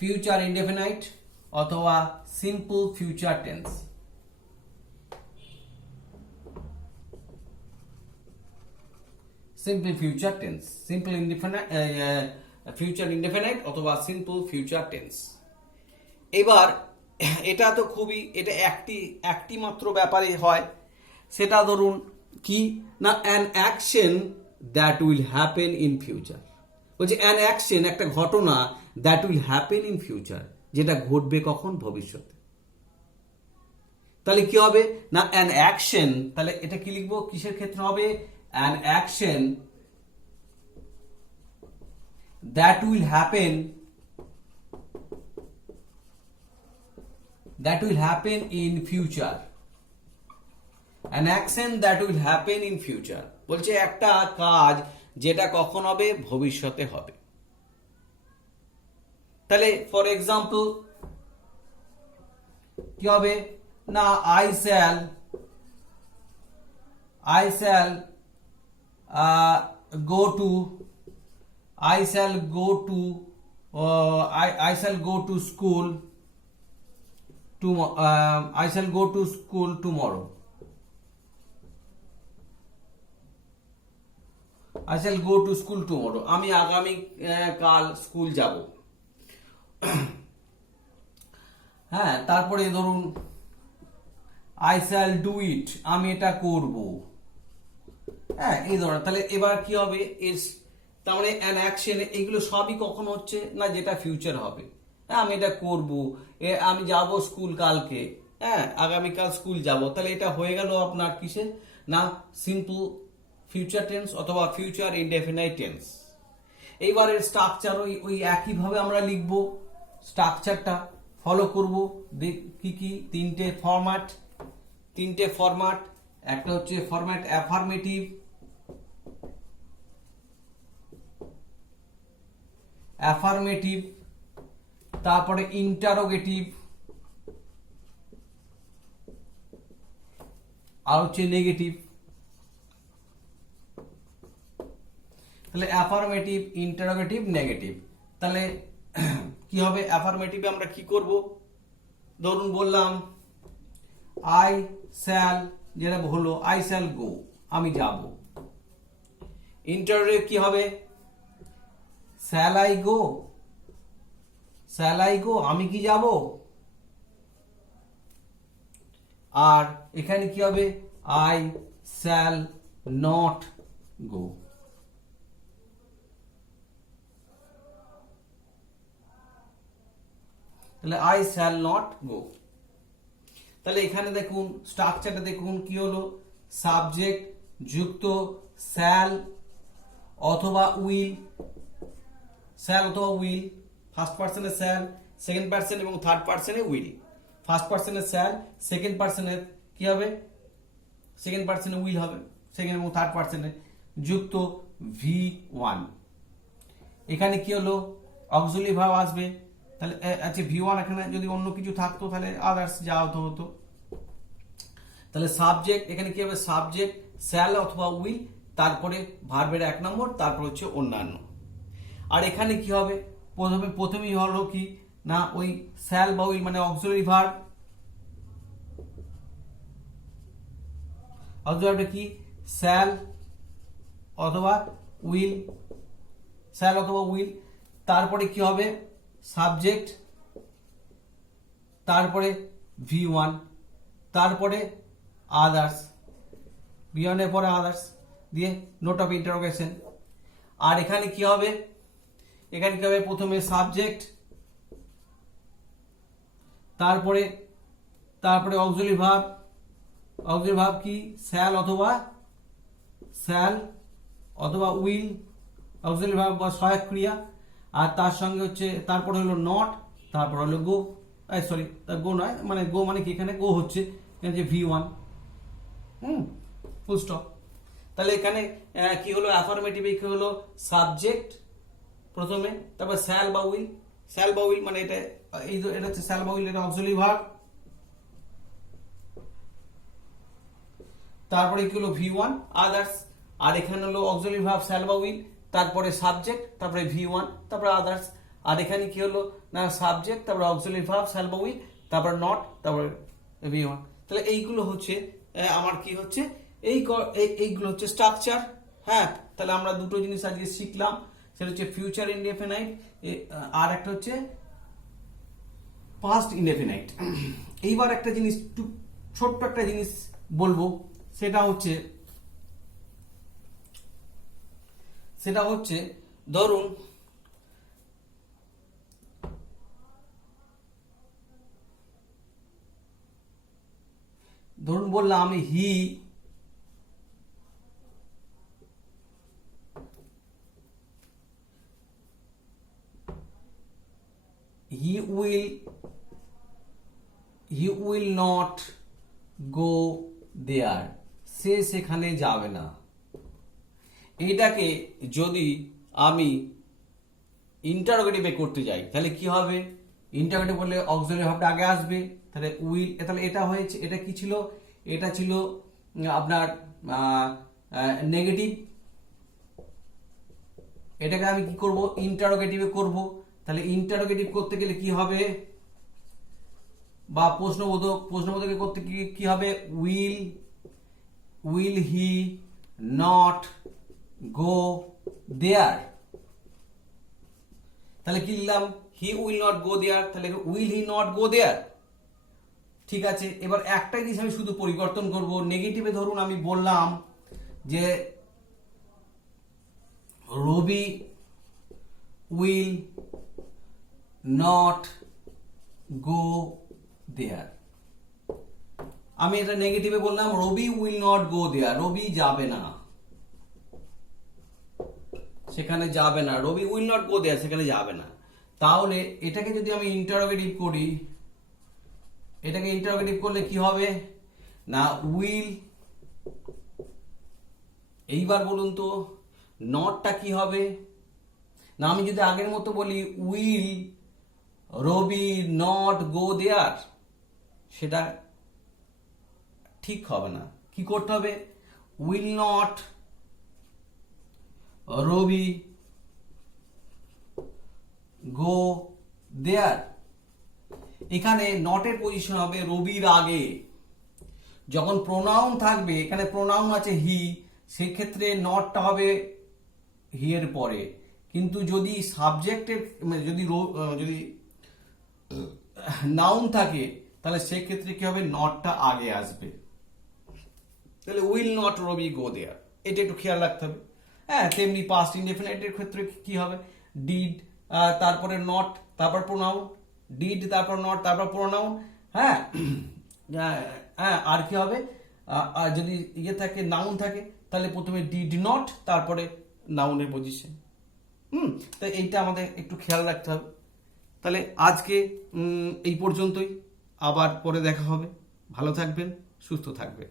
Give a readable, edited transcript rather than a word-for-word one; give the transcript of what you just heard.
Future indefinite অথবা simple future tense. Simple future tense, simple indefinite, future indefinite অথবা simple future tense. এবার এটা তো খুবই, এটা একটি মাত্র ব্যাপারে হয়, সেটা ধরুন কি না, an action that will happen in future. বলছে অ্যান অ্যাকশন, একটা ঘটনা, that will happen in future, যেটা ঘটবে কখন, ভবিষ্যতে। তাহলে কি হবে না, অ্যান অ্যাকশন, তাহলে এটা কি লিখবো, কিসের ক্ষেত্রে হবে, an action that will happen, that will happen in future, an action that will happen in future। বলছে একটা কাজ যেটা কখন হবে, ভবিষ্যতে হবে। তাহলে ফর এক্সাম্পল কি হবে না, I shall go to school I shall go to school tomorrow. I shall go to school tomorrow. আমি আগামী কাল স্কুল যাব। হ্যাঁ, তারপরে ধরুন I shall do it, আমি এটা করব। হ্যাঁ, এই ধরনের। তাহলে এবার কি হবে, তার মানে অ্যান অ্যাকশন, এগুলো সবই কখন হচ্ছে না, যেটা ফিউচার হবে। হ্যাঁ, আমি এটা করব, আমি যাব স্কুল কালকে, হ্যাঁ আগামীকাল স্কুল যাব। তাহলে এটা হয়ে গেল আপনার কিসে না, সিম্পল ফিউচার টেন্স অথবা ফিউচার ইনডেফিনাইট টেন্স। এইবারের স্ট্রাকচার ওই একইভাবে আমরা লিখব, স্ট্রাকচারটা ফলো করব। কি কি, তিনটে ফরম্যাট। একটা হচ্ছে ফরম্যাট অ্যাফার্মেটিভ, তারপরে ইন্টারোগেটিভ, আর হচ্ছে নেগেটিভ। তাহলে অ্যাফার্মেটিভ, ইন্টারোগেটিভ, নেগেটিভ। তাহলে কি হবে, অ্যাফার্মেটিভে আমরা কি করব, ধরুন বললাম আই শ্যাল, যেটা হলো আই শ্যাল গো, আমি যাব। ইন্টারোগেটিভ কি হবে, শ্যাল আই গো, আমি কি যাব। আর এখানে কি হবে, আই শ্যাল নট গো। তাহলে আই শ্যাল নট গো। তাহলে এখানে দেখুন স্ট্রাকচারটা দেখুন কি হলো, সাবজেক্ট যুক্ত শ্যাল অথবা উইল, ফার্স্ট পার্সনে শ্যাল, সেকেন্ড পার্সন এবং থার্ড পার্সনে উইল। ফার্স্ট পার্সনে শ্যাল, সেকেন্ড পার্সনে কি হবে, সেকেন্ড পার্সনে উইল হবে, সেকেন্ড এবং থার্ড পার্সনে যুক্ত V1। এখানে কি হলো, অক্সিলারি ভার্ব আসবে। তাহলে আচ্ছা V1, এখানে যদি অন্য কিছু থাকতো তাহলে আদার্স যা হতো। তাহলে সাবজেক্ট, এখানে কি হবে, সাবজেক্ট শ্যাল অথবা উইল, তারপরে ভার্বের 1 নম্বর, তারপর হচ্ছে অন্যান্য। আর এখানে কি হবে, প্রথমেই হলো কি না, ওই শ্যাল বা উইল মানে অক্সিলারি ভার্ব। অক্সিলারি কি, শ্যাল অথবা উইল, তারপরে কি হবে, সাবজেক্ট, তারপরে V1, তারপরে আদার্স, V1 এর পরে আদার্স দিয়ে নোট অফ ইন্টারোগেশন। আর এখানে কি হবে, প্রথমে সাবজেক্ট, তারপরে অক্সিলারি ভার্ব কি, শ্যাল অথবা উইল, অক্সিলারি ভার্ব বা সহায়ক ক্রিয়া। আর তার সঙ্গে হচ্ছে তারপরে হলো নট, তারপর হলো গো, সরি গো নয়, মানে গো মানে কি, এখানে গো হচ্ছে V1, ফুল স্টপ। তাহলে এখানে কি হলো, অ্যাফার্মেটিভে কি হলো, সাবজেক্ট প্রথমে, তারপর শ্যাল বা উইল মানে এটা হচ্ছে শ্যাল বা উইল, এটা অক্সিলারি ভার্ব। তারপরে কি হলো V1 আদার্স, আর এখানে হলো অক্সিলারি ভার্ব শ্যাল বা উইল, তারপরে সাবজেক্ট, তারপরে V1, তারপরে আদার্স। আর এখানে কি হলো না সাবজেক্ট, তারপরে অক্সিলারি ভার্ব শ্যাল বা উইল, তারপর নট, তারপরে V1। তাহলে এইগুলো হচ্ছে আমার কি হচ্ছে এইগুলো হচ্ছে স্ট্রাকচার। হ্যাঁ, তাহলে আমরা দুটো জিনিস আজকে শিখলাম, সেটা হচ্ছে ফিউচার ইনডেফিনাইট আর একটা হচ্ছে পাস্ট ইনডেফিনাইট। এইবার একটা জিনিস ছোট্ট একটা জিনিস বলবো, সেটা হচ্ছে ধরুন বললাম আমি হি উইল নট গো দেয়ার, সে সেখানে যাবে না। এটাকে যদি আমি ইন্টারোগেটিভে করতে যাই তাহলে কি হবে, ইন্টারোগেটিভ বললে অক্সিলারি ভার্বটা আগে আসবে, তাহলে উইল, তাহলে এটা হয়েছে, এটা কি ছিল, এটা ছিল আপনার নেগেটিভ। এটাকে আমি কি করব ইন্টারোগেটিভে করব, তাহলে ইন্টারোগেটিভ করতে গেলে কি হবে, বা প্রশ্নবোধকে করতে কি হবে, উইল হি নট গো দেয়ার। তাহলে কি লিখলাম, হি উইল নট গো দেয়ার, তাহলে উইল হি নট গো দেয়ার। ঠিক আছে, এবার একটা জিনিস আমি শুধু পরিবর্তন করব, নেগেটিভে ধরুন আমি বললাম যে রবি উইল নট গো দেয়ার। আমি এটা নেগেটিভে বললাম রবি উইল নট গো দেয়ার, রবি যাবে না, সেখানে যাবে না, রবি উইল নট গো দেয়ার, সেখানে যাবে না। তাহলে এটাকে যদি আমি ইন্টারোগেটিভ করি, এটাকে ইন্টারোগেটিভ করলে কি হবে না উইল, এইবার বলুন তো নটটা কি হবে না, আমি যদি আগের মতো বলি উইল রবি নট গো দেয়ার, সেটা ঠিক হবে না। কি করতে হবে, উইল নট রবি গো দেয়ার। এখানে নটের পজিশন হবে রবির আগে। যখন প্রোনাউন থাকবে, এখানে প্রোনাউন আছে হি, সেই ক্ষেত্রে নটটা হবে হি এর পরে। কিন্তু যদি সাবজেক্টের যদি নাউন থাকে, তাহলে সেক্ষেত্রে কি হবে, নটটা আগে আসবে। তাহলে উইল নট রবি গো দেয়ার, এটা একটু খেয়াল রাখতে হবে। হ্যাঁ, তেমনি পাস্ট ইনডেফিনাইটের ক্ষেত্রে কি হবে, ডিড তারপরে নট তারপর প্রোনাউন, ডিড তারপর নট তারপর প্রোনাউন। হ্যাঁ, আর কি হবে, আর যদি ইয়ে থাকে নাউন থাকে, তাহলে প্রথমে ডিড নট তারপরে নাউনের পজিশন। তাই এইটা আমাদের একটু খেয়াল রাখতে হবে। তাহলে আজকে এই পর্যন্তই, আবার পরে দেখা হবে। ভালো থাকবেন, সুস্থ থাকবেন।